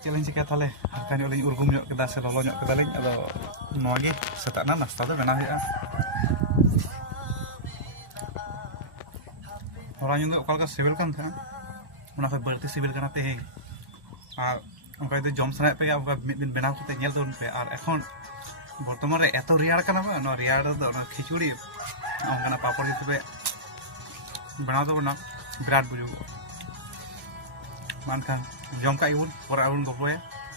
चलें चेक तले कहीं उर्गुम लोलो से लोलो जो किधर लेंगे तो नॉगे सताना नस्ता तो बना है और आज सिविल कंट सिविल करते हैं आ उनका इधर जॉम्स ने पे आपका मिन बर्तमान रे ऐतो रियार का ना बे ना तो ना खिचुड़ी उनका ना पापड़ � mankan jom kak Iwan, orang Iwan 20 ya